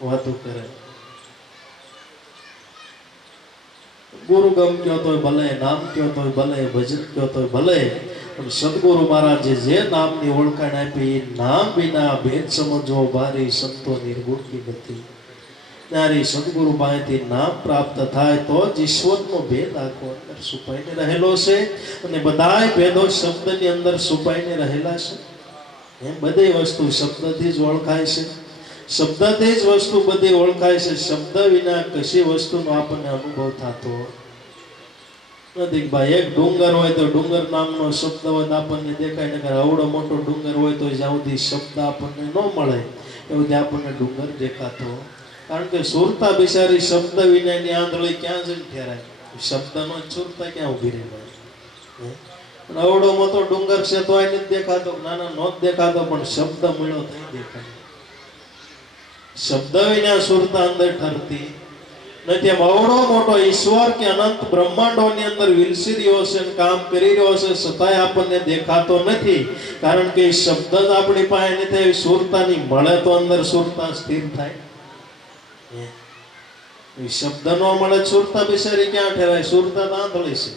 વાતો કરે. ગુરુ ગમ કયો તોય ભલે, નામ કયો તોય ભલે, ભજન કયો તોય ભલે, પણ સદગુરુ મહારાજે જે નામની ઓળખાણ આપી એ નામ વિના ભેદ સમજો ભારી સંતો નિર્ગુણની ગતિ. ત્યારે સદગુરુ પાસેથી નામ પ્રાપ્ત થાય તો જ ઈશ્વરનો ભેદ આખો અંદર છુપાઈને રહેલો છે. અને બધાય ભેદો શબ્દની અંદર છુપાઈને રહેલા છે. એમ બધી વસ્તુ શબ્દથી જ ઓળખાય છે. શબ્દથી જ વસ્તુ બધી ઓળખાય છે. શબ્દ વિના કશી વસ્તુનો આપણને અનુભવ થતો નથી. ભાઈ એક ડુંગર હોય તો ડુંગર નામનો શબ્દ હોય આપણને દેખાય, નકર આવડો મોટો ડુંગર હોય તો જ્યાં સુધી શબ્દ આપણને ન મળે એવું ત્યાં આપણને ડુંગર દેખાતો. કારણ કે સુરતા બિચારી શબ્દ વિનાની આંધળી ક્યાં જઈને ઠેરાય? શબ્દનો સુરતા ક્યાં ઉભી રહે? આવડો મોટો ડુંગર છે તો નથી દેખાતો, નાના નો જ દેખાતો, પણ શબ્દ મળ્યો થઈ દેખાય. શબ્દ વિના સુરતા અંદર ઠરતી નથી. એમ અવળો મોટો ઈશ્વર કે અનંત બ્રહ્માંડોની અંદર વિલસી રહ્યો છે, કામ કરી રહ્યો છે, છતાંય આપણને દેખાતો નથી. કારણ કે શબ્દ જ આપણી પાસે નથી. સુરતાની મળે તો અંદર સુરતા સ્થિર થાય. શબ્દ નો મળે સુરતા બિચારી ક્યાં ઠેરાય? સુરતા આંધળી છે.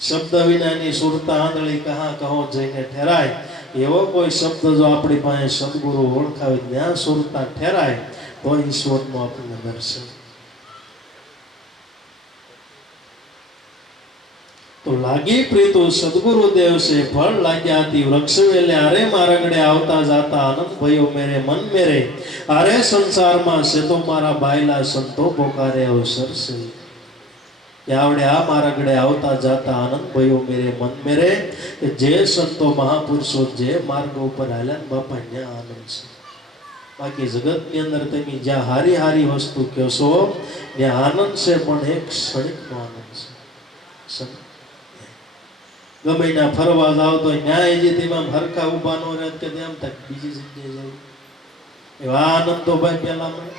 શબ્દ વિનાની સુરતા આંધળી કહા કહો જઈને ઠેરાય. એવો કોઈ શબ્દ જો આપણી પાસે સદગુરુ ઓળખાવે ત્યાં સુરતા ઠેરાય તો ઈશ્વરનું આપણને દર્શન. તો લાગી પ્રીતુ સદગુરુ દેવ છે, ફળ લાગ્યા હતી વૃક્ષ વેલે. અરે મારગડે આવતા જાતા આનંદ ભયો મેરે મન મેરે. અરે સંસારમાં છે તો મારા બાયલા સંતો પોકારે અવસર છે. આવડે આ મારગડે આવતા જાતા આનંદ ભયો મેરે મન મેરે. જે સંતો મહાપુરુષો જે માર્ગ ઉપર હાલ્યા બાપા ત્યાં આનંદ છે. બાકી જગતની અંદર તમે જ્યાં હારી હારી વસ્તુ કહો છો ત્યાં આનંદ છે, પણ એક ક્ષણિકનો આનંદ છે. ગમે ના ફરવા જાવ તો ન્યાય જે તેમાં હરખા ઉભા નો રહે કે તેમ તક બીજી જગ્યાએ જાય એવા આનંદ તો ભાઈ પેલા મળે.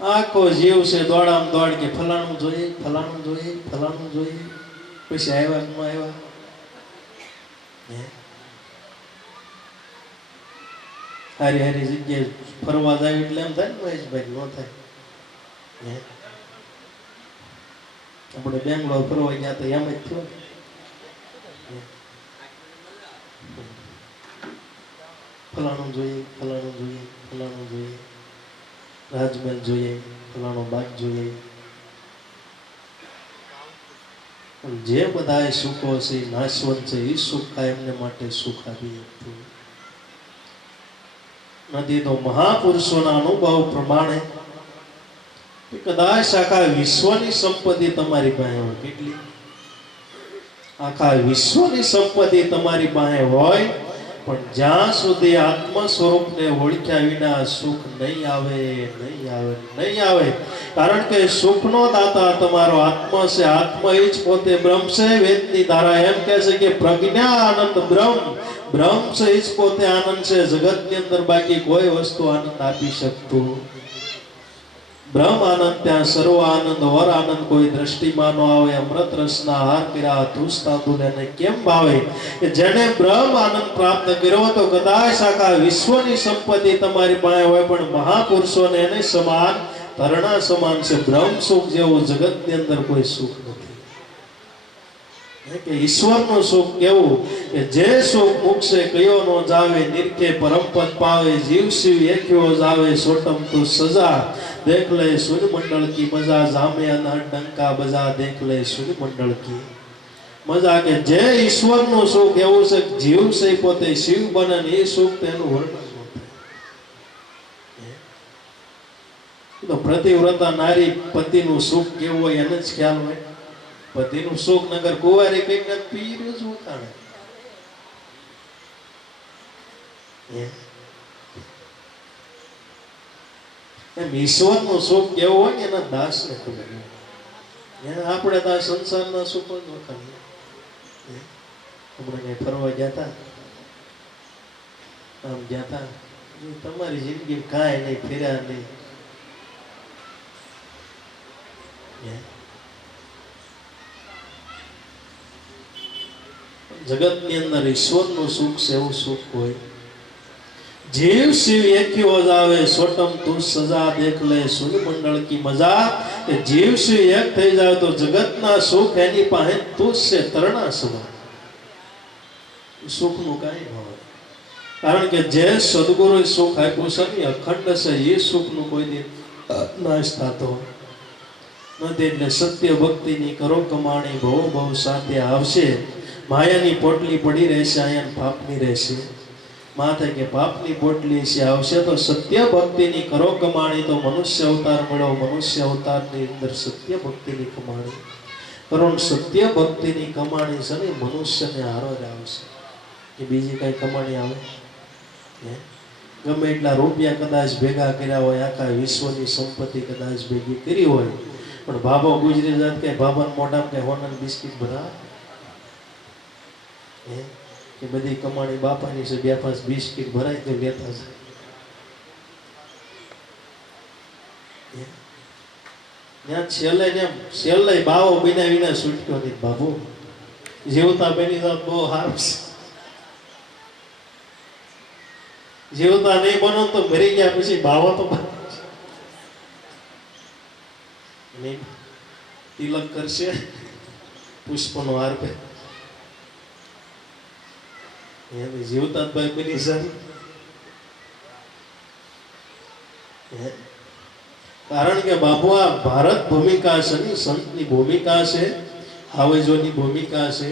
આખો જીવ છે દોડામ દોડ કે ફલાણું જોઈએ, ફલાણું જોઈએ, ફલાણું જોઈએ, પછી આવ્યા ન આવ્યા. હારી હારી જગ્યાએ ફરવા જાય એટલે એમ થાય ને મહેશભાઈ ન થાય. આપણે બેંગ્લોર ફરવા ગયા તો એમ જ થયો. ફલાણું જોઈએ, ફલાણું જોઈએ, ફલાણું જોઈએ, રાજમહેલ જોઈએ, ફલાણો બાગ જોઈએ. જે બધા સુખો છે નાશવંત છે, એ સુખ કાયમને માટે સુખ આપી હતું નથી. તો મહાપુરુષોના અનુભવ પ્રમાણે કદાચ આખા વિશ્વની સંપત્તિ તમારી પાસે હોય. કેટલી? આખા વિશ્વની સંપત્તિ તમારી પાસે હોય, પણ જ્યાં સુધી આત્મ સ્વરૂપને ઓળખ્યા વિના સુખ નહીં આવે, નહીં આવે, નહીં આવે. કારણ કે સુખનો દાતા તમારો આત્મા છે. આત્મા એ જ પોતે બ્રહ્મ છે. વેદની ધારા એમ કહે છે કે પ્રજ્ઞા આનંદ બ્રહ્મ. બ્રહ્મ છે એ જ પોતે આનંદ છે. જગતની અંદર બાકી કોઈ વસ્તુ આનંદ આપી શકતું. બ્રહ્મ આનંદ ત્યાં સર્વ આનંદ વર આનંદ કોઈ દ્રષ્ટિમાં ન આવે. અમૃત રસના હાર કર્યા તુષ્તા તુલ્યને કેમ ભાવે? કે જેને બ્રહ્મ આનંદ પ્રાપ્ત કર્યો તો કદાચ આખા વિશ્વની સંપત્તિ તમારી પાસે હોય, પણ મહાપુરુષોને એને સમાન તરણા સમાન છે. બ્રહ્મ સુખ જેવું જગતની અંદર કોઈ સુખ નથી. કે ઈશ્વરનું સુખ કેવું? કે જે સુખ મુકશે કયો નો જાવે, નિરખે પરમપદ પાવે, જીવ શિવ એક્યો જાવે, સોટમ તું સજા. देख ले सूर्य मंडल की मजा, जामे अनहद डंका बजा. देख ले सूर्य मंडल की मजा. के जे ईश्वर नो सुख એવું છે, જીવ છે પોતે શિવ બને ને એ સુખ તેનું વર્ણન તો પ્રતિવ્રતા નારી પતિનું સુખ કેવું હોય એને જ ખ્યાલ હોય. પતિનું સુખ નગર કુંવારી કઈક ને પીર્યું જ ઉતાણે. એમ ઈશ્વરનું સુખ કેવું હોય ને એના દાસ ને ખબર. આપણે તો સંસારના સુખ જ વખાણીએ. આપણે કઈ ફરવા ગયા હતા, આમ ગયા હતા, તમારી જિંદગી કાંઈ નહીં, ફેર્યા નહીં. જગતની અંદર ઈશ્વરનું સુખ છે એવું સુખ હોય. जीव शिव एक ही हो जावे सोटम तू सजा देख ले सुन मंडल की मजा કે જીવ શિવ એક થઈ જાય તો જગતના સુખ એની પાસે તું છે તરણા સમા સુખનું કાંઈ ન હોય કારણ કે જે સદગુરુએ સુખ આપ્યું છે ને અખંડ છે એ સુખનું કોઈ દી નાશ થતો નથી એટલે સત્ય ભક્તિની કરો કમાણી ભવ ભવ સાથે આવશે માયાની પોટલી પડી રહેશે અહીંયા પાપની રહેશે माथे के पापनी पोटली से आवशे तो सत्य भक्ति नी करो कमाणी तो मनुष्य अवतार मिलो मनुष्य अवतार नी अंदर सत्य भक्ति नी कमाणी करो सत्य भक्ति नी कमाणी से ने मनुष्य ने हारो आवशे कि बीजी कई कमाणी आवे गमे એટલા રૂપિયા કદાચ ભેગા કર્યા હોય આખા વિશ્વની સંપત્તિ કદાચ ભેગી કરી હોય પણ બાબો ગુજરી જાત કે બાબાના મોઢામાં કે હોનન બિસ્કિટ ભરા કે બધી કમાણી બાપાની છે બે પાંચ બિસ્કિટ ભરાય તો લેતા છે છેલ્લે બાવો બિના વિના છૂટક્યો નથી બાબુ જીવતા બેની તો બહુ સારું છે જીવતા નહીં બનો તો મરી ગયા પછી બાવો તો તિલક કરશે પુષ્પનો હાર પે જીવતા ભાઈ બની જાય કારણ કે બાપુ આ ભારત ભૂમિકા છે ને સંતની ભૂમિકા છે હાવેજોની ભૂમિકા છે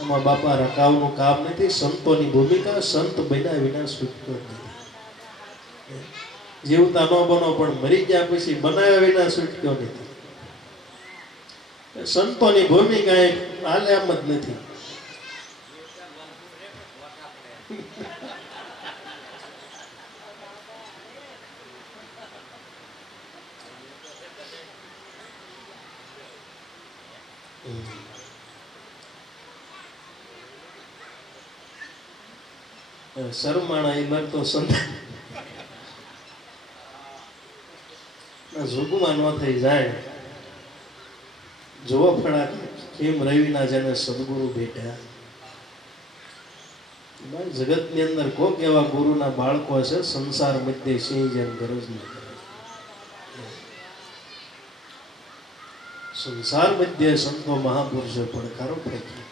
એમાં બાપા રકાવનું કામ નથી સંતોની ભૂમિકા સંત બન્યા વિના છૂટતો નથી જીવતા ન બનો પણ મરી ગયા પછી બનાવ્યા વિના છૂટતો નથી સંતોની ભૂમિકા એ હાલે એમ જ નથી શરમાણા એ તો સંત જોગમાં ન થઈ જાય જોવો ફળા કેમ રવિના જેને સદગુરુ ભેટ્યા જગતની અંદર કોક એવા ગુરુના બાળકો છે સંસાર મધ્ય સિંહ જેમ ગરજ ન કરે સંસાર મધ્ય સંતો મહાપુરુષો પડકારો ફેંકી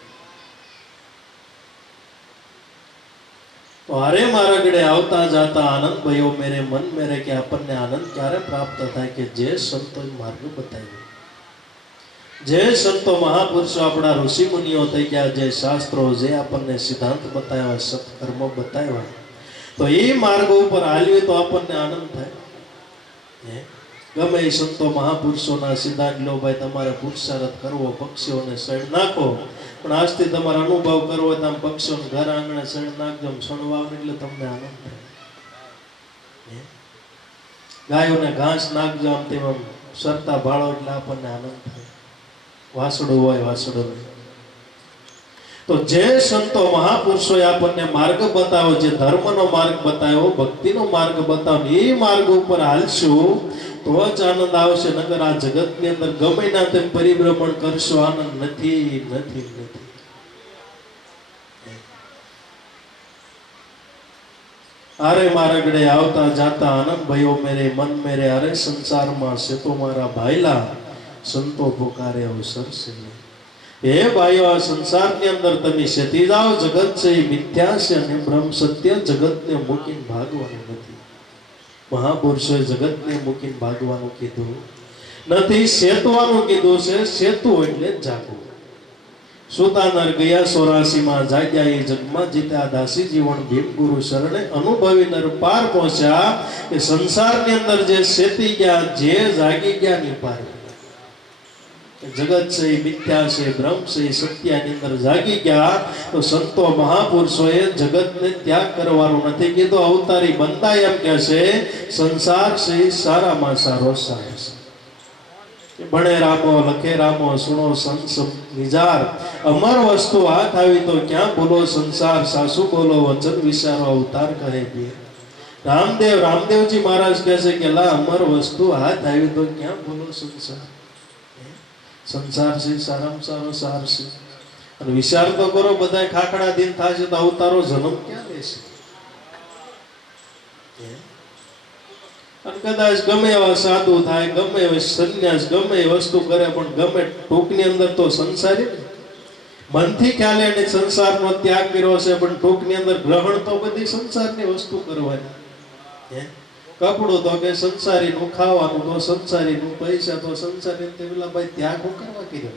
तो अरे मारा गड़े आवता जाता आनंद भयो मेरे मन मेरे के अपन ने आनंद क्यारे प्राप्त था कि जे संतो मार्ग बतायो जे संतो महापुरुषो अपना ऋषि मुनियो थई गया जे शास्त्रों जे अपन ने सिद्धांत बताया सत्कर्म बताया तो ये मार्ग ऊपर हाल्यो तो अपन ने आनंद थाय गमे संतो महापुरुषों ना सिद्धांत लो भाई तमारे पुरुषार्थ करवो पक्षीओने सड़ नाखो पण આજથી તમારો અનુભવ કરવો હોય તો આમ પક્ષીઓને ઘર આંગણે સણ નાખજો સણવાવ એટલે તમને આનંદ થાય ગાયોને ઘાસ નાખજો આમ તેમ સરતા ભાળો એટલે આપણને આનંદ થાય વાસડું હોય વાસડું તો જે સંતો મહાપુરુષોએ આપણને માર્ગ બતાવ્યો જે ધર્મનો માર્ગ બતાવ્યો ભક્તિનો માર્ગ બતાવ્યો એ માર્ગ ઉપર હાલશું તો જ આનંદ આવશે નગર આ જગતની અંદર ગમે ના તેમ પરિભ્રમણ કરશો આનંદ નથી નથી નથી अरे मारा गड़े आवता जाता आनंद भयो मेरे मन मेरे अरे संसार में से तो मारा भाईला संतो पुकारे अवसर से हे भाइयों आ संसार के अंदर तमे सेती जाओ जगत से मिथ्या से અને બ્રહ્મ સત્ય જગત ને મૂકીને ભાગવાનું નથી મહાપુરુષોએ જગત ને મૂકીને ભાગવાનું કીધું નથી સેતવાનું કીધું છે સેતુ એટલે જાગવું सुतानर गया 84 में जाग्या ये जगमा जीता दासी जीवन भीम गुरु शरणे अनुभवी नर पार पहुंचा कि संसार के अंदर जे सेती गया जे जागी गया नी पार जगत से मिथ्या से ब्रह्म से सत्य के अंदर जागी गया तो संतो महापुरुषोए जगत ने त्याग करवानो नथी कीधो अवतारी बनता एम कहे संसार से सारा में सारो सार बणे रामो लखे रामो सुनो संत निजार अमर वस्तु हाथ आई तो क्या बोलो संसार सासू बोलो वचन विचारो अवतार करे भी रामदेव जी महाराज कहसे के ला अमर वस्तु हाथ आई तो क्या बोलो संसार संसार से साराम सारो सार से और विचार तो करो बधाय खाखड़ा दिन थाशे तो अवतारो जन्म क्या लेशे અને કદાચ ગમે એવા સાધુ થાય, ગમે એવા સંન્યાસ, ગમે એ વસ્તુ કરે, પણ ગમે ટૂંકની અંદર તો સંસારી ને. મનથી ખ્યાલ એને સંસારનો ત્યાગ કર્યો છે, પણ ટૂંકની અંદર ગ્રહણ તો બધી સંસારની વસ્તુ કરવાની. કપડું તો કે સંસારીનું, ખાવાનું તો સંસારીનું, પૈસા તો સંસારી, પેલા ભાઈ ત્યાગ હું કરવા કર્યો?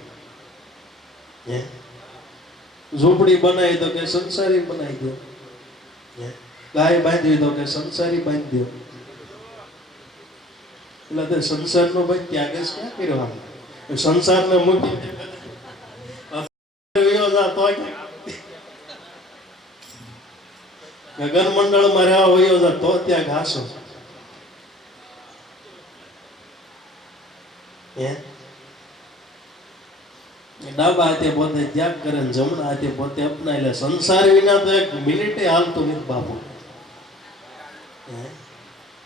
ઝૂંપડી બનાવી તો કે સંસારી બનાવી દો, ગાય બાંધવી તો કે સંસારી બાંધી દો. એટલે તે સંસારનો ભાઈ ત્યાગ જ ક્યાં કરવાનો? સંસારને મૂકી ગગન મંડળમાં રહેવા વયો જા તો ત્યાં ઘાસો. ડાબા હાથે પોતે ત્યાગ કરે, જમણા હાથે પોતે અપનાવી લે. સંસાર વિના તો એક મિનિટે હાલતું નથી બાપુ.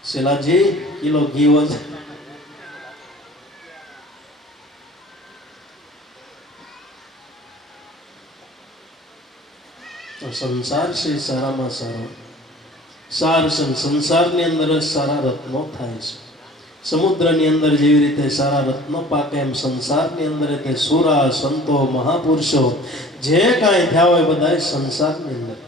શેલાજી કિલો ઘી વજન. સંસાર છે સારામાં સારો સાર છે. સંસારની અંદર જ સારા રત્નો થાય છે. સમુદ્રની અંદર જેવી રીતે સારા રત્નો પાકે, એમ સંસારની અંદર તે સુરા, સંતો, મહાપુરુષો જે કાંઈ થયા હોય બધા સંસારની અંદર.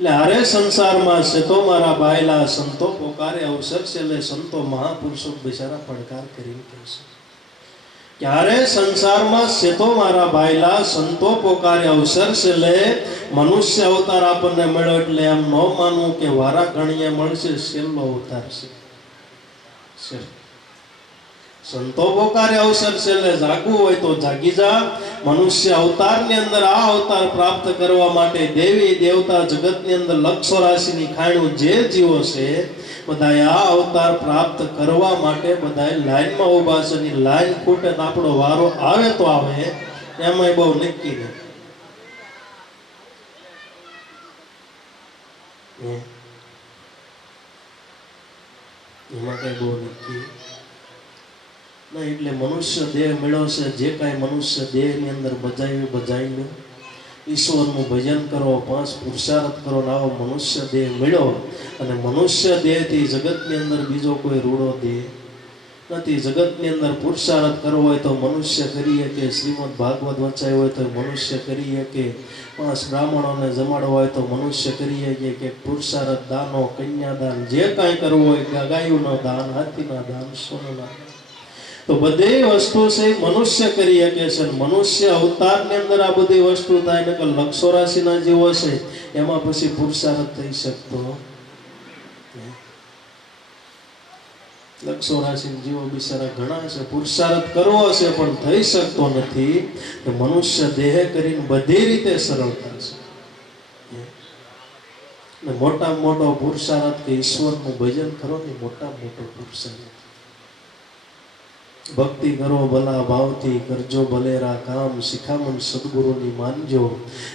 એટલે હારે સંસારમાં છે તો મારા બાયલા સંતો પોકારે અવસર છે. એટલે સંતો મહાપુરુષો બિચારા પડકાર કરીને કહે છે, ક્યારે સંસારમાં છે તો મારા ભાઈલા સંતો પોકારે અવસર છે. લે મનુષ્ય અવતાર આપણને મળ્યો એટલે એમ ન માનવું કે વારા ઘણીએ મળશે, છેલ્લો અવતાર છે. સંતો પોકારે અવસર છે એટલે જાગવું હોય તો જાગી જા. મનુષ્ય અવતારની અંદર આ અવતાર પ્રાપ્ત કરવા માટે દેવી દેવતા જગતની અંદર લક્ષો રાશિની ખાણું જે જીવો છે બધાએ આ અવતાર પ્રાપ્ત કરવા માટે બધાએ લાઈનમાં ઊભા છે. લાઈન ખૂટે તો આપણો વારો આવે તો આવે, એમાંય બહુ નક્કી નહીં. એમાં કઈ બહુ નક્કી નહીં. એટલે મનુષ્ય દેહ મળ્યો છે, જે કાંઈ મનુષ્ય દેહની અંદર બજાવી લો. ઈશ્વરનું ભજન કરો, 5 પુરુષાર્થ કરો, આવો મનુષ્ય દેહ મળ્યો. અને મનુષ્ય દેહથી જગતની અંદર બીજો કોઈ રૂડો દેહ નથી. જગતની અંદર પુરુષાર્થ કરવો હોય તો મનુષ્ય કરી શકે, શ્રીમદ ભાગવત વંચાય હોય તો મનુષ્ય કરી શકે, 5 બ્રાહ્મણોને જમાડવા હોય તો મનુષ્ય કરી શકે, કે પુરુષાર્થ, દાનો, કન્યાદાન જે કાંઈ કરવું હોય, ગાયુંનો દાન, હાથીના દાન, સોનાના, તો બધી વસ્તુ છે મનુષ્ય કરી શકે છે. મનુષ્ય અવતારની અંદર આ બધી વસ્તુ થાય ને કે લક્ષો રાશિના જીવો છે એમાં પછી પુરુષાર્થ થઈ શકતો. લક્ષો રાશિના જીવો બિચારા ઘણા છે, પુરુષાર્થ કરવો છે પણ થઈ શકતો નથી. કે મનુષ્ય દેહ કરીને બધી રીતે સરળતા છે. મોટા મોટો પુરુષાર્થ કે ઈશ્વરનું ભજન કરો ને મોટા મોટો પુરુષાર્થ. ભક્તિ કરો ભલા ભાવથી, કરજો ભલેરા કામ, શિખામણ સદગુરુની માનજો,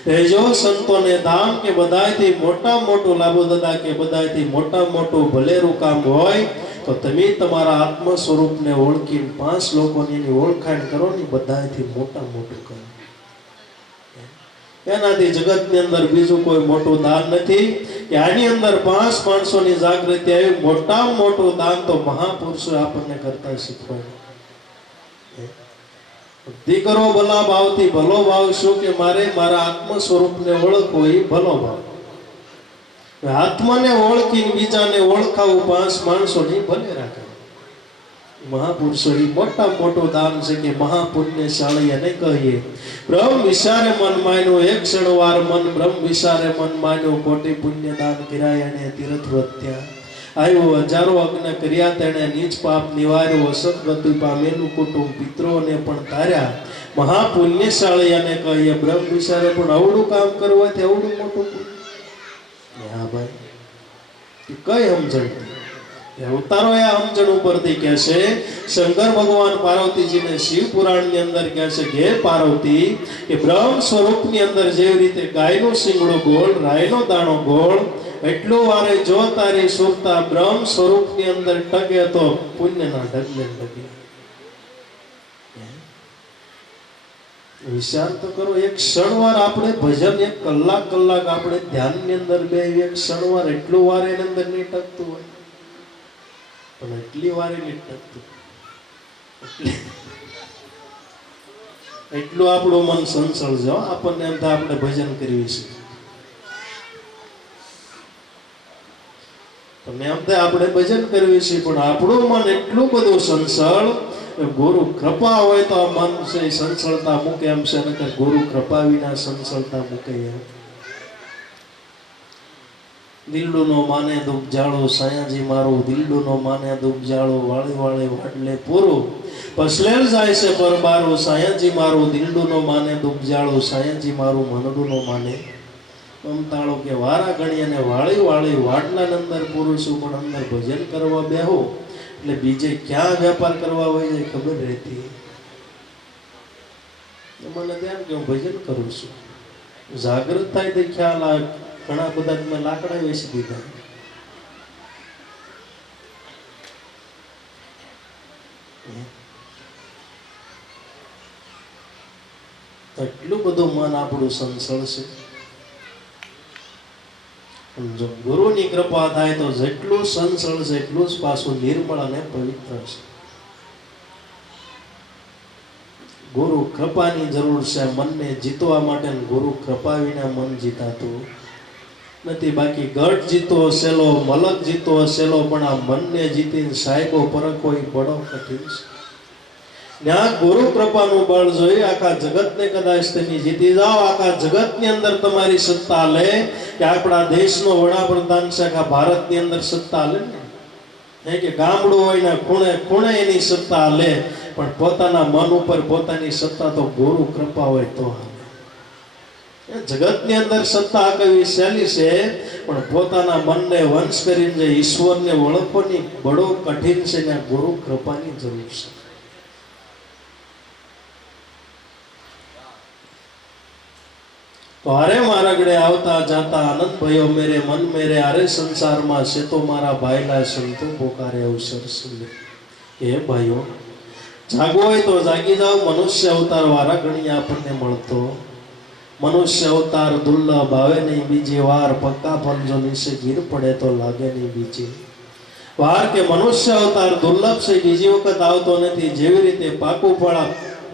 રહેજો સંતોને ધામ. કે બધાયથી મોટા મોટું લાભો દાદા, કે બધાયથી મોટા મોટું ભલેરું કામ હોય તો તમે તમારા આત્મ સ્વરૂપને ઓળખીને 5 લોકોની એની ઓળખાણ કરો ને બધાયથી મોટા મોટું કરો. એનાથી જગતની અંદર બીજું કોઈ મોટું દાન નથી. કે આની અંદર 5 માણસોની જાગૃતિ આવી. મોટામાં મોટું દાન તો મહાપુરુષો આપણને કરતા શીખવાય. ભક્તિ કરો ભલા ભાવથી. ભલો ભાવ શું? કે મારે મારા આત્મ સ્વરૂપને ઓળખવો એ ભલો ભાવ. આત્માને ઓળખીને બીજાને ઓળખાવું 5 માણસોની ભલે રાખે. મહાપુરુષો એ મોટા મોટું દાન છે. કે મહાપુણ્યશાળી એને કહીએ, બ્રહ્મ વિચારે મન માન્યું, એક ક્ષણવાર મન બ્રહ્મ વિચારે મન માન્યું, કોટી પુણ્ય દાન કર્યા એને તીર્થ વત્યા આવ્યું, હજારો અગ્ન કર્યા તેણે, નીચ પાપ નિવાર્યો, સદગતિ પામેલું કુટુંબ, પિતરોને પણ તાર્યા. મહાપુણ્યશાળી એને કહીએ, બ્રહ્મ વિચારે પણ અવળું કામ કરવાથી અવળું મોટું. હા ભાઈ, કઈ સમજણ અવતારો એ સમજણ ઉપરથી કહે છે. શંકર ભગવાન પાર્વતીજીને શિવ પુરાણની અંદર કહે છે, હે પાર્વતી, કે બ્રહ્મ સ્વરૂપની અંદર જેવી રીતે ગાયનું શિંગડું ગોળ, રાયનો દાણો ગોળ, એટલું વારે જો તારી સુરતા બ્રહ્મ સ્વરૂપની અંદર ટકે તો પુણ્યના ઢગલે ટકે. વિચાર તો કરો, એક ક્ષણવાર આપણે ભજન એક કલાક આપણે ધ્યાનની અંદર બે એક ક્ષણવાર એટલું વાર એની અંદર નહીં ટકતું હોય, પણ એટલી વાર નહીં ટકતું, એટલું આપણું મન સંસળ છે. આપણને એમ થાય આપણે ભજન કરવી છે, તમે એમ થાય આપણે ભજન કરવી છે, પણ આપણું મન એટલું બધું સંસળ. ગુરુ કૃપા હોય તો મન છે સંસળતા મૂકે એમ છે, નકર ગુરુ કૃપા વિના સંસળતા મૂકે એમ. દિલડું નો માને દુઃખ જાળો સાયાજી મારું, દિલડું નો માને દુઃખ જાળો વાળી વાળી વાટલે પૂરું, પસલેલ જાય છે પરબારું સાયાજી મારું, દિલડું નો માને દુઃખ જાળો સાયાજી મારું, મનડું નો માને મમતાળો કે વારા ગણી અને વાળી વાળી વાટલા અંદર પૂરું છું. પણ અંદર ભજન કરવા બેહો એટલે બીજે ક્યાં વેપાર કરવા હોય છે ખબર રહેતી. મને ધ્યાન કે હું ભજન કરું છું, જાગૃત થાય તો ખ્યાલ આવે. ઘણા બધા તમે લાકડા વેચી દીધા, એટલું બધું મન આપણું સંસળ છે. જો ગુરુની કૃપા થાય તો જેટલું સંસળ છે એટલું જ પાછું નિર્મળ અને પવિત્ર છે. ગુરુ કૃપાની જરૂર છે મનને જીતવા માટે. ગુરુ કૃપા વિના મન જીતાતું નથી. બાકી ગઢ જીતો હશેલો, મલક જીતો હશેલો, પણ આ મનને જીતીને સાહેબો પરખ હોય બડો કઠિન છે. ત્યાં ગુરુ કૃપાનું બળ જોઈ આખા જગતને કદાચ તમે જીતી જાઓ, આખા જગતની અંદર તમારી સત્તા લે, કે આપણા દેશનો વડાપ્રધાન છે આખા ભારતની અંદર સત્તા લે ને, કે ગામડું હોય ને ખૂણે ખૂણે એની સત્તા લે, પણ પોતાના મન ઉપર પોતાની સત્તા તો ગુરુ કૃપા હોય તો. જગતની અંદર સત્તા કવી સહેલી છે, પણ પોતાના મનને વંશ કરીને જે ઈશ્વરને ઓળખવાની બડો કઠિન છે ને ગુરુ કૃપાની જરૂર છે. તો અરે મારા ગળે આવતા જાતા આનંદ ભયો મેરે મન મેરે, અરે સંસારમાં છે તો મારા ભાઈલા સંતો પોકારે અવસર સુંદર. હે ભાઈઓ, જાગવો હોય તો જાગી જાઓ. મનુષ્ય અવતાર વારા ઘણી આપણને મળતો, મનુષ્ય અવતાર દુર્લભ આવે નહીં બીજી વાર, પક્કા પંજો નીચે ગીર પડે તો લાગે નહીં બીજી વાર. કે મનુષ્ય અવતાર દુર્લભ છે, બીજી વખત આવતો નથી. જેવી રીતે પાકું ફળ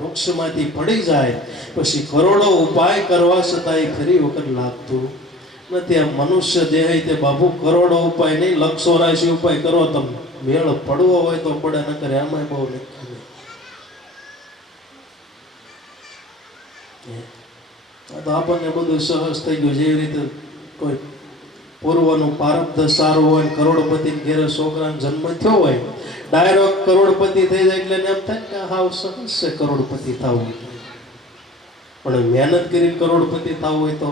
વૃક્ષમાંથી પડી જાય પછી કરોડો ઉપાય કરવા છતાંય ફરી વખત લાગતું નથી. આ મનુષ્ય દેહ તે બાપુ કરોડો ઉપાય નહીં, 184 ઉપાય કરો, તમે મેળ પડવો હોય તો પડે, ન કરે આમાં બહુ નહીં. તો આપણને બધું સહજ થઈ ગયું. જેવી રીતે કોઈ પૂર્વનું પ્રારબ્ધ સારું હોય, કરોડપતિ ઘેરે છોકરાનો જન્મ થયો હોય, ડાયરેક્ટ કરોડપતિ થઈ જાય એટલે એમ થાય કે હાવ સહજ છે કરોડપતિ થવું. પણ મહેનત કરી કરોડપતિ થવું હોય તો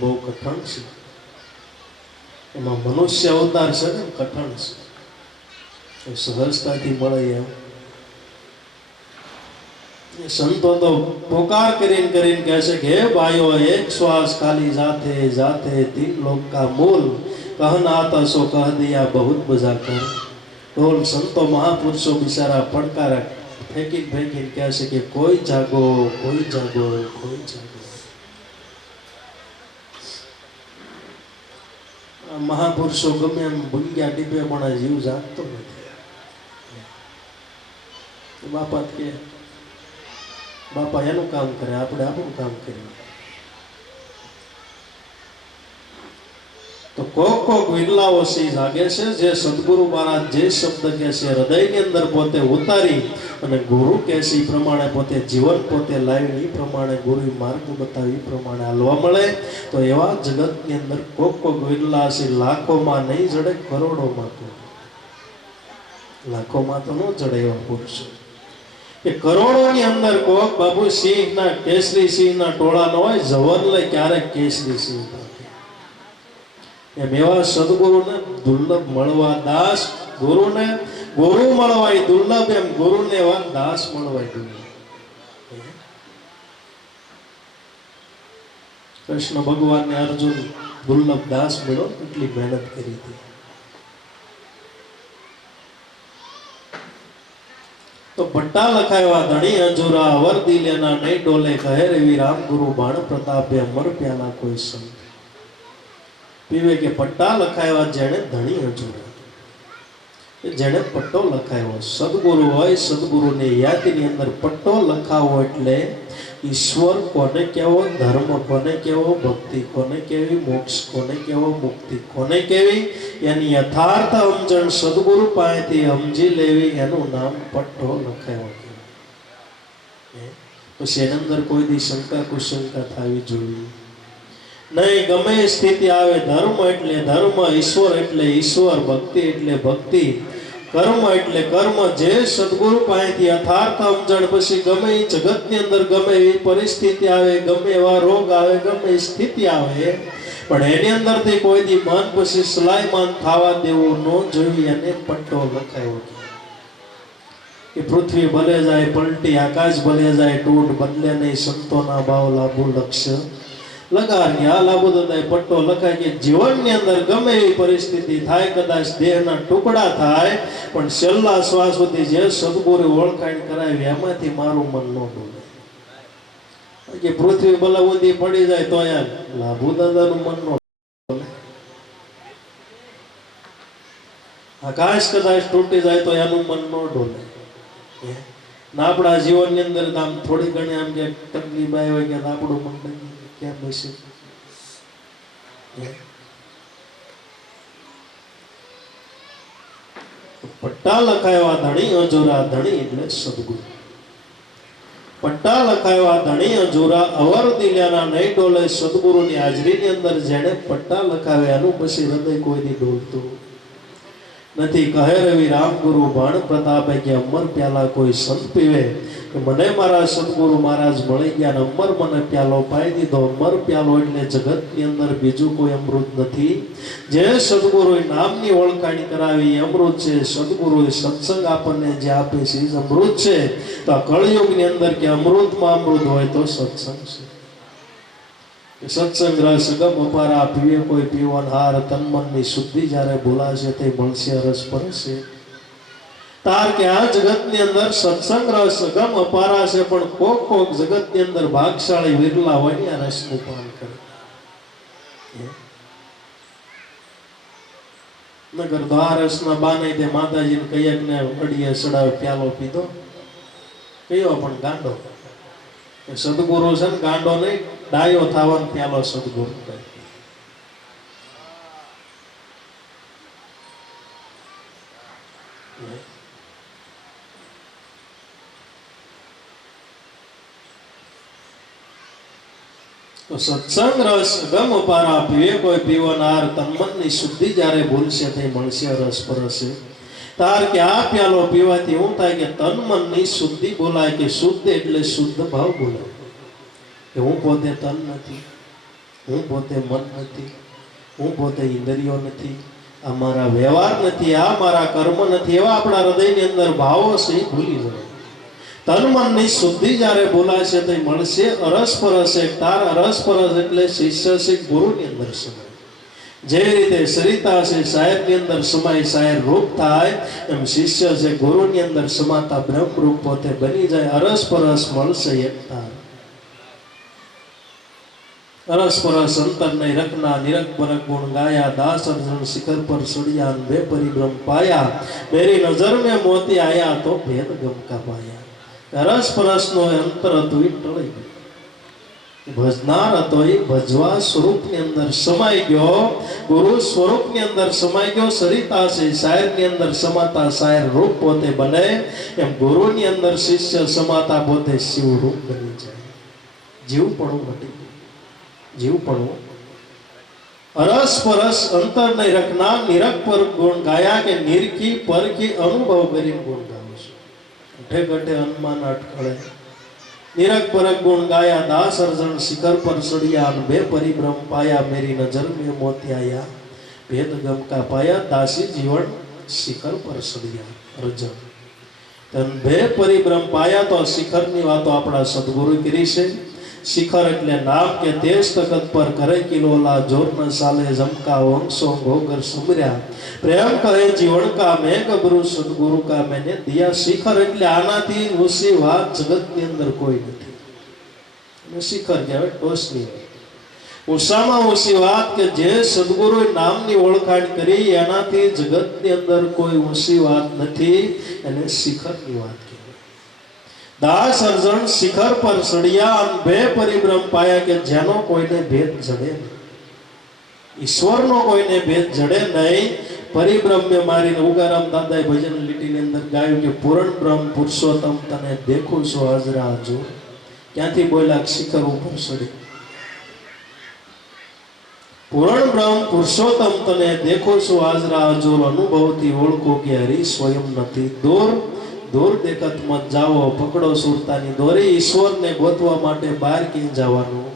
બહુ કઠણ છે. એમાં મનુષ્ય અવતાર છે ને કઠણ છે, સહજતાથી મળે એમ. સંતો તો પોકાર કરીને કરીને કહે છે કે હે ભાઈઓ, એક શ્વાસ ખાલી જાતે જાતે 3 लोक का मूल, कहना आता सो कह दिया बहुत बजा कर ढोल. संतो महापुरुषो बिचारा પડકારા ફેંકી ફેંકીને કહે છે કે કોઈ જાગો, કોઈ જાગો, કોઈ જાગો. મહાપુરુષો ગમે એમ ભૂંગ્યા ટીપે પણ જીવ જાગતો નથી. બાપા કે બાપા એનું કામ કરે, આપણે આપણું કામ કરીએ. તો કોક વિરલાઓ સી જાગે છે જે સદગુરુ મહારાજ જે શબ્દ કહે છે હૃદયની અંદર પોતે ઉતારી અને ગુરુ કહે છે એ પ્રમાણે પોતે જીવન પોતે લાવી, એ પ્રમાણે ગુરુ માર્ગ બતાવી, એ પ્રમાણે હાલવા મળે. તો એવા જગતની અંદર કોક વિરલા છે, લાખોમાં નહીં જડે, કરોડોમાં તો, લાખોમાં તો ન જડે એવા પુરુષો. કે કરોડોની અંદર કોક બાબુ સિંહના કેસરી સિંહના ટોળા નો હોય, જવરલે ક્યારેક કેસરી સિંહ એમ. એવા સદગુરુને દુર્લભ મળવા દાસ, ગુરુને ગુરુ મળવાય દુર્લભ, એમ ગુરુને એવા દાસ મળવાય દુર્લભ. કૃષ્ણ ભગવાનને અર્જુન દુર્લભ દાસ મળ્યો, કેટલી મહેનત કરી હતી. તો પટ્ટા લખાયવા ધણી અંજુરા અવર દિલેના નહીં ડોલે કહે રેવી રામ ગુરુ બાણ પ્રતાપે અમર પ્યાલા કોઈ સંત પીવે કે પટ્ટા લખાયવા જેણે ધણી અંજુરા જેણે પટ્ટો લખાયો સદગુરુ હોય સદગુરુની યાદની અંદર પટ્ટો લખાવો એટલે ઈશ્વર કોને કેવો ધર્મ કોને કેવો ભક્તિ કોને કેવી મોક્ષ કોને કેવો મુક્તિ કોને કેવી એની યથાર્થ સમજણ સદગુરુ પાસેથી સમજી લેવી એનું નામ પટ્ટો લખાયો પછી એની અંદર કોઈ દી શંકા કુશંકા થવી જોઈએ નહીં ગમે સ્થિતિ આવે ધર્મ એટલે ધર્મ ઈશ્વર એટલે ઈશ્વર ભક્તિ એટલે ભક્તિ કર્મ એટલે કર્મ જે સદગુરુ પાસેથી યથાર્થ સમજણ પછી ગમે એ જગતની અંદર ગમે એવી પરિસ્થિતિ આવે ગમે એવા રોગ આવે ગમે એ સ્થિતિ આવે પણ એની અંદરથી કોઈ દી મન પછી સલાયમાન થવા દેવું ન જોઈએ એને પટ્ટો લખાયો કે પૃથ્વી ભલે જાય પલટી આકાશ ભલે જાય તૂટ બદલે નહીં સંતોના ભાવ લાભુ લક્ષ્ય લગાડની આ લાભુ દાદાએ પટ્ટો લખાય કે જીવનની અંદર ગમે એવી પરિસ્થિતિ થાય કદાચ દેહના ટુકડા થાય પણ છેલ્લા શ્વાસ સુધી જે સદગુરુ ઓળખાણ કરાવી એમાંથી મારું મન ન ડોલે કે પૃથ્વી ભલે ઊંધી પડી જાય તો યાર લાભુ દાદાનું મન ન ડોલે આકાશ કદાચ તૂટી જાય તો એનું મન ન ડોલે ના આપણા જીવનની અંદર આમ થોડી ઘણી આમ કે તકલીફ આવી હોય કે આપણું મન ક્યાં બેસે પટ્ટા લખાયવા ધણી અંજુરા ધણી એટલે સદગુરુ પટ્ટા લખાયવા ધણી અંજુરા અવર દિલ્યાના નહીં ડોલે સદગુરુની હાજરીની અંદર જેણે પટ્ટા લખાવ્યા એનું પછી હૃદય કોઈની ડોલતું નથી કહે રવિ રામ ગુરુ બાણ પ્રતાપે કે અમર પ્યાલા કોઈ સંત પીવે કે મને મારા સદગુરુ મહારાજ મળી ગયા અમર મને પ્યાલો પાઈ દીધો અમર પ્યાલો એટલે જગતની અંદર બીજું કોઈ અમૃત નથી જે સદગુરુએ નામની ઓળખાણ કરાવી અમૃત છે સદગુરુએ સત્સંગ આપણને જે આપે છે એ અમૃત છે તો આ કળયુગની અંદર કે અમૃતમાં અમૃત હોય તો સત્સંગ છે સત્સંગ રસ ગમ અપારા પીવે કોઈ પીવનહાર તન મનની શુદ્ધિ જ્યારે બોલાશે તે મળશે રસ પરશે તાર કે આ જગતની અંદર સત્સંગ રસ ગમ અપારા છે પણ કોક કોક જગતની અંદર ભાગશાળી વિરલા હોય ને આ રસનું પાન કરે નગર તો આ રસના બાને તે માતાજીને કઈક ને અડીએ સડાવે પ્યાલો પીધો કયો પણ ગાંડો સદગુરુ છે ને ગાંડો નહીં ડાયો થવાનો પ્યાલો સદગુરુ કહે તો સત્સંગ રસ ગમ અપારા પીવે કોઈ પીવનાર તન મનની શુદ્ધિ જ્યારે ભૂલશે તે મળશે રસ પરસે તાર કે આ પ્યાલો પીવાથી શું થાય કે તન મનની શુદ્ધિ બોલાય કે શુદ્ધ એટલે શુદ્ધ ભાવ બોલાય કે હું પોતે તન નથી હું પોતે મન નથી હું પોતે ઇન્દ્રિયો નથી આ મારા વ્યવહાર નથી આ મારા કર્મ નથી એવા આપણા હૃદયની અંદર ભાવો છે એ ભૂલી જાય તન મનની શુદ્ધિ જ્યારે બોલાશે તો મળશે અરસ પરસ તાર અરસ પરસ એટલે શિષ્ય છે ગુરુની અંદર સમાય જે રીતે સરિતા છે સાહેબની અંદર સમાય સાહેબ રૂપ થાય એમ શિષ્ય છે ગુરુની અંદર સમાતા બ્રહ્મ રૂપ પોતે બની જાય અરસ પરસ મળશે એક તાર અરસ પરસ અંતર નહીં રખના નિરખ પરક ગુણ ગાયા દાસ અર્જુન શિખર પર સડિયા બે પરિબ્રહ્મ પાયા મેરી નજર મેં મોતી આયા તો ભેદ ગમકા પાયા રસ પરસ નો અંતર હતું એ ટળી ગયું ભજનાર હતો એ ભજવા સ્વરૂપની અંદર સમાઈ ગયો ગુરુ સ્વરૂપની અંદર સમાઈ ગયો સરિતા છે શાયરની અંદર સમાતા શાયર રૂપ પોતે બને એમ ગુરુની અંદર શિષ્ય સમાતા પોતે શિવ રૂપ બની જાય જીવપણું ઘટી જીવપણું અરસ પરસ અંતર નહીં રખના નિરખ પર ગુણ ગાયા કે નિરખી પરખી અનુભવ કરીને ગુણ ગાવું છે ગઠે ગઠે હનુમાન અટકળે નિરખ પરખ ગુણ ગાયા દાસ અર્જણ શિખર પર સડિયા બે પરિભ્રમ પાયા મેરી નજર મેં મોતી આયા ભેદ ગમકા પાયા દાસી જીવન શિખર પર સડિયા અર્જણ તન બે પરિભ્રમ પાયા તો શિખરની વાતો આપણા સદગુરુ કરી છે શિખર એટલે નામ કે તેજ તખત પર કરે કિલોલા જોર ન સાલે જમકા વંશો ગોગર સમર્યા પ્રેમ કહે જીવન કા મેં ગબરુ સદગુરુ કા મેને દિયા શિખર એટલે આનાથી ઊંચી વાત જગતની અંદર કોઈ નથી શિખર કહેવાય ટોચની ઓછામાં ઓછી વાત કે જે સદગુરુ નામની ઓળખાણ કરી એનાથી જગતની અંદર કોઈ ઊંચી વાત નથી એને શિખરની વાત કહેવાય દાસ અર્જણ શિખર પર સળિયા બે પરિબ્રહ્મ પાયા કે જેનો કોઈને ભેદ જડે નહીં ઈશ્વરનો કોઈને ભેદ જડે નહીં પરિબ્રહ્મે મારીને ઉગારામ દાદાએ ભજન લીટીની અંદર ગાયું કે પૂરણ બ્રહ્મ પુરુષોત્તમ તને દેખું છું હાજરા હજુર ક્યાંથી બોલ્યા શિખર ઉપર સડી પૂરણ બ્રહ્મ પુરુષોત્તમ તને દેખો છું હાજરા હજુર અનુભવથી ઓળખો કે હરિ સ્વયં નથી દૂર દૂર દેખત મત જાઓ પકડો સુરતાની દોરી ઈશ્વરને ગોતવા માટે બહાર ક્યાં જવાનું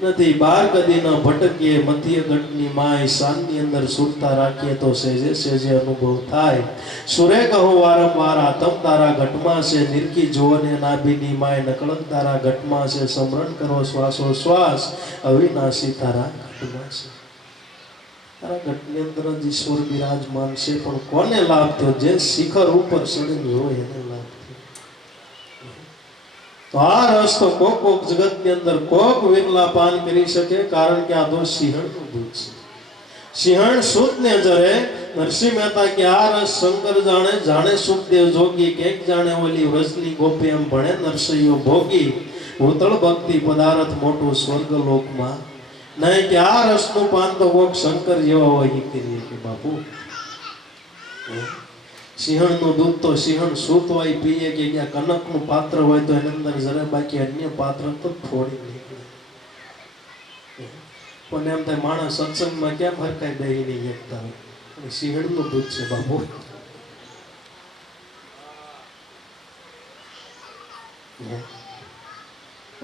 નથી બહાર કદી ન ભટકીએ મધ્ય ઘટની માય શાનની અંદર સુરતા રાખીએ તો સેજે સેજે અનુભવ થાય સુરે કહો વારંવાર આતમ તારા ઘટમાં છે નિરકી જોવને નાભીની માય નકળક તારા ઘટમાં છે સ્મરણ કરો શ્વાસો શ્વાસ અવિનાશી તારા ઘટમાં છે તારા ઘટની અંદર જ ઈશ્વર બિરાજમાન છે પણ કોને લાભ થયો જે શિખર ઉપર ચડીને હોય એને લાભ તો આ રસ તો કોક જગતની અંદર કોક વિરલા પાન કરી શકે કારણ કે આ તો સિંહણનું દૂધ છે સિંહણ શુદ્ધને જરે નરસિંહ મહેતા કે આ રસ શંકર જાણે જાણે સુખદેવ જોગી કેક જાણે ઓલી વ્રજની ગોપી એમ ભણે નરસૈયો ભોગી ભૂતળ ભક્તિ પદાર્થ મોટું સ્વર્ગ લોકમાં નહીં કે આ રસનું પાન તો કોક શંકર જેવા હોય એ કરીએ કે બાપુ સિંહણનું દૂધ તો સિંહણ સૂત હોય પીએ કે ક્યાં કનકનું પાત્ર હોય તો એની અંદર જરા બાકી અન્ય પાત્ર તો થોડી નીકળે પણ એમ થાય માણસ સત્સંગમાં કેમ હરકાઈ દઈ નહીં એકતા હોય સિંહણનું દૂધ છે બાપુ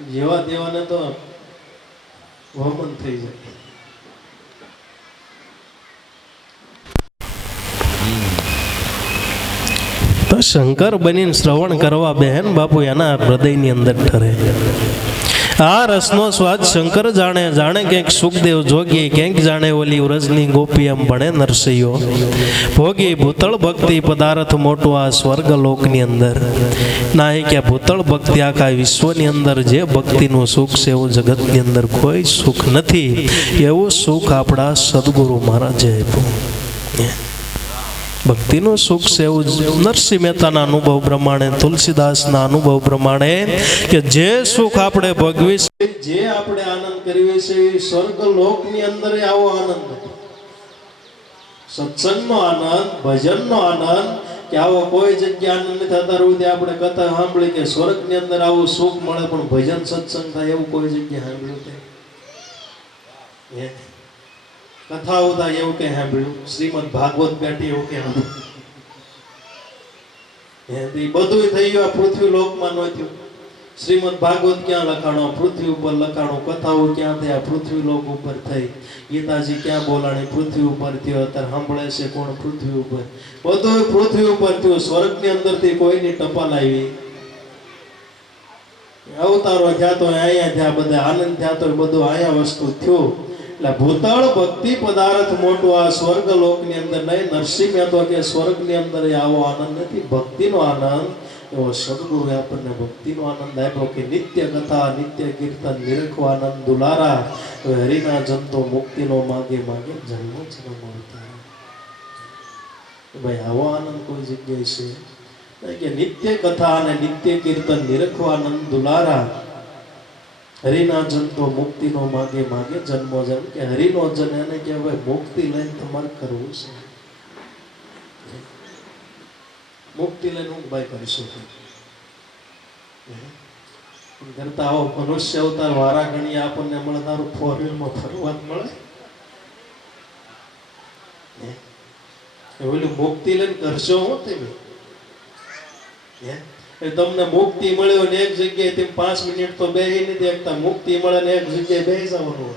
જેવા દેવાને તો વમન થઈ જાય તો શંકર બનીને શ્રવણ કરવા બહેન બાપુ એના હૃદયની અંદર ઠરે આ રસનો સ્વાદ શંકર જાણે જાણે ક્યાંક સુખદેવ જોગી ક્યાંક જાણે ઓલી વ્રજની ગોપી એમ ભણે નરસૈયો ભોગી ભૂતળ ભક્તિ પદાર્થ મોટું આ સ્વર્ગ લોકની અંદર ના એ કે ભૂતળ ભક્તિ આખા વિશ્વની અંદર જે ભક્તિનું સુખ છે એવું જગતની અંદર કોઈ સુખ નથી એવું સુખ આપણા સદગુરુ મહારાજે આપ્યું ભક્તિનું સુખ છે એવું નરસિંહ મહેતાના અનુભવ પ્રમાણે તુલસીદાસના અનુભવ પ્રમાણે કે જે સુખ આપણે ભોગવી છે જે આપણે આનંદ કરીએ છીએ એ સ્વર્ગ લોકની અંદર આવો આનંદ સત્સંગનો આનંદ ભજનનો આનંદ કે આવો કોઈ જગ્યા આનંદ નથી થતા રહું આપણે કથા સાંભળી કે સ્વર્ગની અંદર આવું સુખ મળે પણ ભજન સત્સંગ થાય એવું કોઈ જગ્યા સાંભળ્યું છે કથાઓ થાય એવું કે સાંભળ્યું શ્રીમદ ભાગવત બેઠી એવું કે બધું થઈ ગયું પૃથ્વી લોકમાં ન થયું શ્રીમદ ભાગવત ક્યાં લખાણો પૃથ્વી ઉપર લખાણો કથાઓ ક્યાં થયા પૃથ્વી લોક ઉપર થઈ ગીતાજી ક્યાં બોલાણી પૃથ્વી ઉપર થયો અત્યારે સાંભળે છે કોણ પૃથ્વી ઉપર બધું પૃથ્વી ઉપર થયું સ્વર્ગની અંદરથી કોઈની ટપાલ આવી અવતારો થયા તો અહીંયા થયા બધા આનંદ થયા તો બધું અહીંયા વસ્તુ થયું એટલે ભૂતળ ભક્તિ પદાર્થ મોટું આ સ્વર્ગ લોકની અંદર નહીં નરસિંહ મહેતો કે સ્વર્ગની અંદર આવો આનંદ નથી ભક્તિનો આનંદ એવો સદગુરુએ આપણને ભક્તિનો આનંદ આપ્યો કે નિત્ય કથા નિત્ય કીર્તન નિરખો આનંદ દુલારા હરિના જનતો મુક્તિનો માગે માગે જન્મ જન્મ ભાઈ આવો આનંદ કોઈ જગ્યાએ છે કે નિત્ય કથા અને નિત્ય કીર્તન નિરખો આનંદ દુલારા હરિના જન તો મુક્તિનો માગે માગે જન્મો જન્મ કે હરિનો જન એને કહેવાય મુક્તિ લઈને તમારે કરવું છે મુક્તિ લઈને હું ભાઈ કરી શકું કરતા આવો મનુષ્ય અવતાર વારા ગણીએ આપણને મળે તારું ફોર વ્હીલમાં ફરવા મળે ઓલું મુક્તિ લઈને કરશો હું તમે તમને મુક્તિ મળ્યો ને એક જગ્યાએ તેમ 5 મિનિટ તો બેહી નથી દેખતા મુક્તિ મળે ને એક જગ્યાએ બેસી જવાનું હોય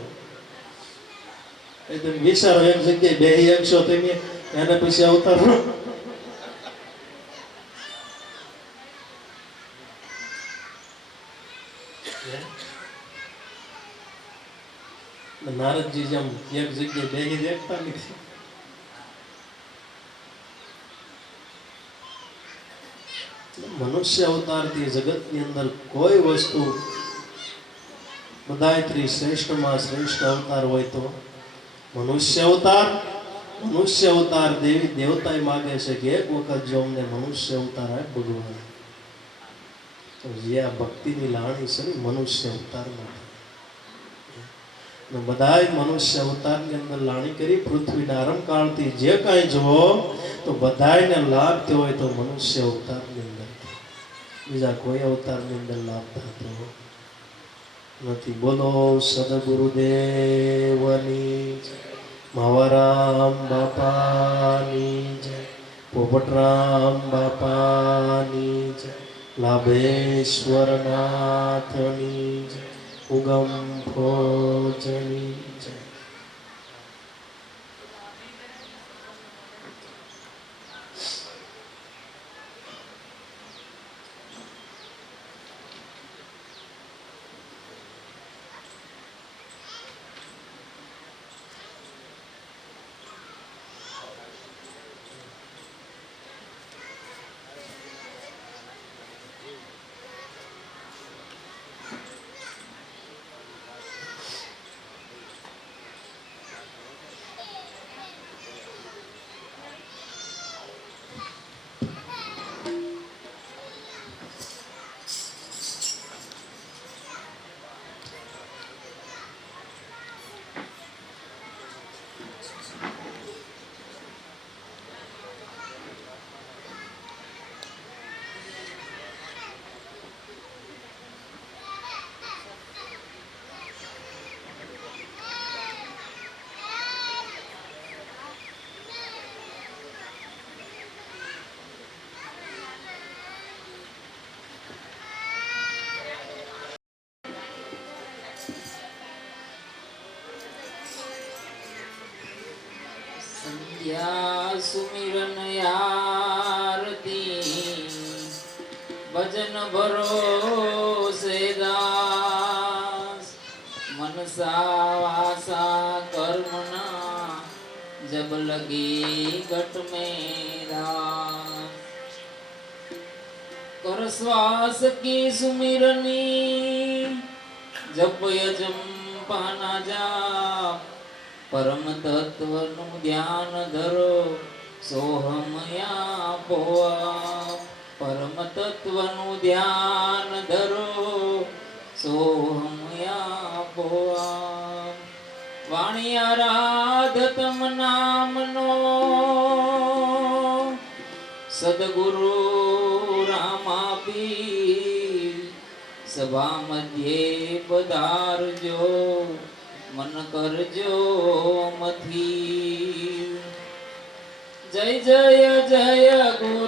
તમે વિચારો એક જગ્યાએ બેહી શકશો તમે એને પછી અવતાર નારદજી જેમ એક જગ્યાએ બેહી દેખતા નથી. મનુષ્ય અવતારથી જગતની અંદર કોઈ વસ્તુ બધાયથી શ્રેષ્ઠમાં શ્રેષ્ઠ અવતાર હોય તો મનુષ્ય અવતાર. મનુષ્ય અવતાર દેવી દેવતા માગે છે કે એક વખત જો અમને મનુષ્ય અવતાર આપ ભગવાન, તો જે આ ભક્તિની લાણી છે ને મનુષ્ય અવતારમાં બધાય મનુષ્ય અવતારની અંદર લાણી કરી પૃથ્વીના આરંભકાળથી જે કાંઈ જુઓ તો બધાયને લાભ થયો હોય તો મનુષ્ય અવતારની અંદર, બીજા કોઈ અવતારની અંદર લાભ થતો નથી. બોલો સદગુરુદેવની જય, માવારામ બાપાની જય, પોપટરામ બાપાની જય, લાભેશ્વરનાથની જય, ઉગમ ભોજની જય. સંધ્યા સુમિરન આરતી ભજન ભરોસે દાસ મનસા વાસા કર્મના જબ લગી ગટ મેરા कर श्वास की सुमिरनी जप यजम पाना जाप परम तत्व નું ધ્યાન ધરો સોહમયા પોઆ પરમ તત્વ નું ધ્યાન ધરો સોહમયા પોઆ વાણી આરાધ તમ નામનો સદગુરુ રામાપી સભા મધ્યે પધારજો मन करजो मथी जय जय जय गुरु